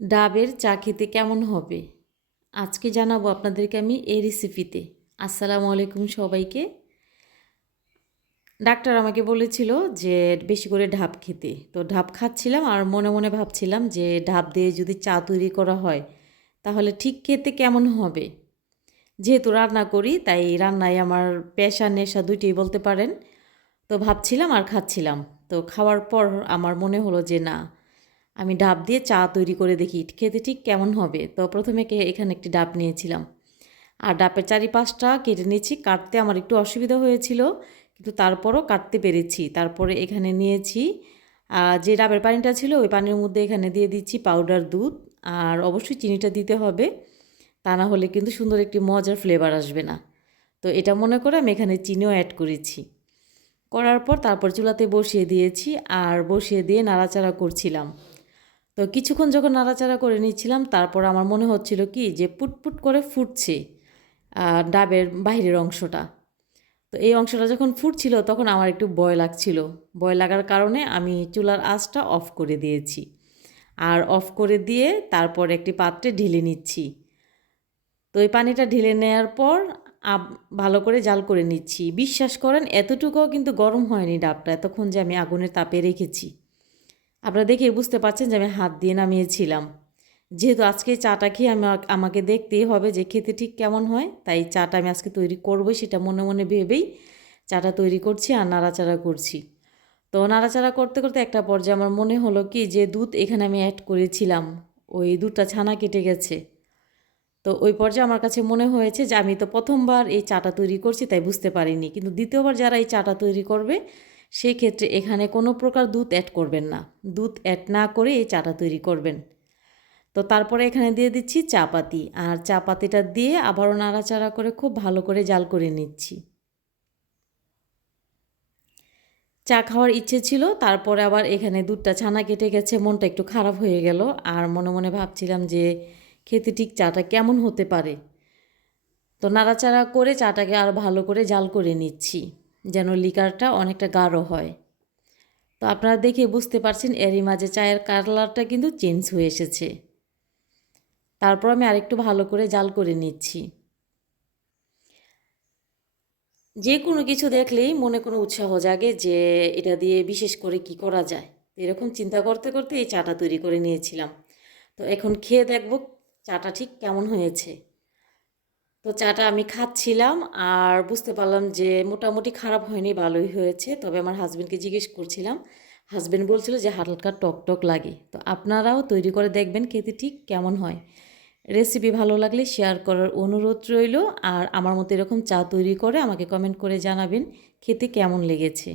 ডাবের চা খেতে কেমন হবে? আজকে জানাব আপনাদেরকে আমি এই রেসিপিতে আসসালামু আলাইকুম সবাইকে। ডাক্তার আমাকে বলেছিল যে বেশি করে ঢাব খেতে। তো ঢাব খাচ্ছিলাম আর মনে মনে ভাবছিলাম যে ঢাব দিয়ে যদি চা তৈরি করা হয়, তাহলে ঠিক খেতে কেমন হবে? যেহেতু রান্না করি, তাই রান্নায় আমার পেশা, নেশা দুইটাই বলতে পারেন। তো ভাবছিলাম আর খাচ্ছিলাম। তো খাওয়ার পর আমার মনে হলো যে না আমি ডাব দিয়ে চা তৈরি করে দেখি খেতে ঠিক কেমন হবে? তো প্রথমে এখানে একটি ডাব নিয়েছিলাম। আর ডাবের চারিপাশটা কেটে নিয়েছি, কাটতে আমার একটু অসুবিধা হয়েছিল, কিন্তু তারপরও কাটতে পেরেছি। তারপরে এখানে নিয়েছি যে ডাবের পানিটা ছিল, ওই পানির মধ্যে এখানে দিয়ে দিচ্ছি পাউডার, দুধ, আর অবশ্যই চিনিটা দিতে হবে। তা না হলে কিন্তু সুন্দর একটি মজার ফ্লেভার আসবে না। তো এটা মনে করে আমি এখানে চিনিও অ্যাড করেছি। করার পর তারপর চুলাতে বসিয়ে দিয়েছি, আর বসিয়ে দিয়ে নাড়াচাড়া করছিলাম। তো কিছুক্ষণ যখন নাড়াচাড়া করে নিচ্ছিলাম, তারপর আমার মনে হচ্ছিল কি যে পুটপুট করে ফুটছে ডাবের বাইরের অংশটা। তো এই অংশটা যখন ফুটছিল, তখন আমার একটু ভয় লাগছিল। ভয় লাগার কারণে আমি চুলার আঁচটা অফ করে দিয়েছি। আর অফ করে দিয়ে তারপর একটি পাত্রে ঢেলে নিচ্ছি। তো এই পানিটা ঢেলে নেওয়ার পর ভালো করে জাল করে নিচ্ছি। বিশ্বাস করেন, এতটুকুও কিন্তু গরম হয়নি ডাবটা, এতক্ষণ যে আমি আগুনের তাপে রেখেছি। আপনারা দেখে বুঝতে পারছেন যে আমি হাত দিয়ে নামিয়েছিলাম। যেহেতু আজকে চাটা খেয়ে আমি আমাকে দেখতেই হবে যে খেতে ঠিক কেমন হয়, তাই চাটা আমি আজকে তৈরি করব সেটা মনে মনে ভেবেই চাটা তৈরি করছি আর নাড়াচাড়া করছি। তো নাড়াচাড়া করতে করতে একটা পর্যায়ে আমার মনে হলো কি যে দুধ এখানে আমি অ্যাড করেছিলাম, ওই দুধটা ছানা কেটে গেছে। তো ওই পর্যায়ে আমার কাছে মনে হয়েছে যে আমি তো প্রথমবার এই চাটা তৈরি করছি তাই বুঝতে পারিনি, কিন্তু দ্বিতীয়বার যারা এই চাটা তৈরি করবে সেই ক্ষেত্রে এখানে কোনো প্রকার দুধ অ্যাড করবেন না। দুধ অ্যাড না করে এই চাটা তৈরি করবেন। তো তারপরে এখানে দিয়ে দিচ্ছি চা পাতি আর চা পাতিটা দিয়ে আবারও নাড়াচাড়া করে খুব ভালো করে জাল করে নিচ্ছি। চা খাওয়ার ইচ্ছে ছিল, তারপরে আবার এখানে দুধটা ছানা কেটে গেছে, মনটা একটু খারাপ হয়ে গেল। আর মনে মনে ভাবছিলাম যে খেতে ঠিক চাটা কেমন হতে পারে। তো নাড়াচাড়া করে চাটাকে আরও ভালো করে জাল করে নিচ্ছি। যেন লিকারটা অনেকটা গাঢ় হয়। তো আপনারা দেখে বুঝতে পারছেন এরই মাঝে চায়ের কালারটা কিন্তু চেঞ্জ হয়ে এসেছে। তারপর আমি আরেকটু ভালো করে জাল করে নিচ্ছি। যে কোনো কিছু দেখলেই মনে কোনো উৎসাহ জাগে যে এটা দিয়ে বিশেষ করে কি করা যায়। এরকম চিন্তা করতে করতে এই চাটা তৈরি করে নিয়েছিলাম। তো এখন খেয়ে দেখব চাটা ঠিক কেমন হয়েছে। তো চাটা আমি খাচ্ছিলাম আর বুঝতে পারলাম যে মোটামুটি খারাপ হয়নি, ভালোই হয়েছে। তবে আমার হাজবেন্ডকে জিজ্ঞেস করছিলাম। হাজবেন্ড বলছিল যে হালকা টক টক লাগে। তো আপনারাও তৈরি করে দেখবেন খেতে ঠিক কেমন হয়। রেসিপি ভালো লাগলে শেয়ার করার অনুরোধ রইল। আর আমার মতো এরকম চা তৈরি করে আমাকে কমেন্ট করে জানাবেন খেতে কেমন লেগেছে।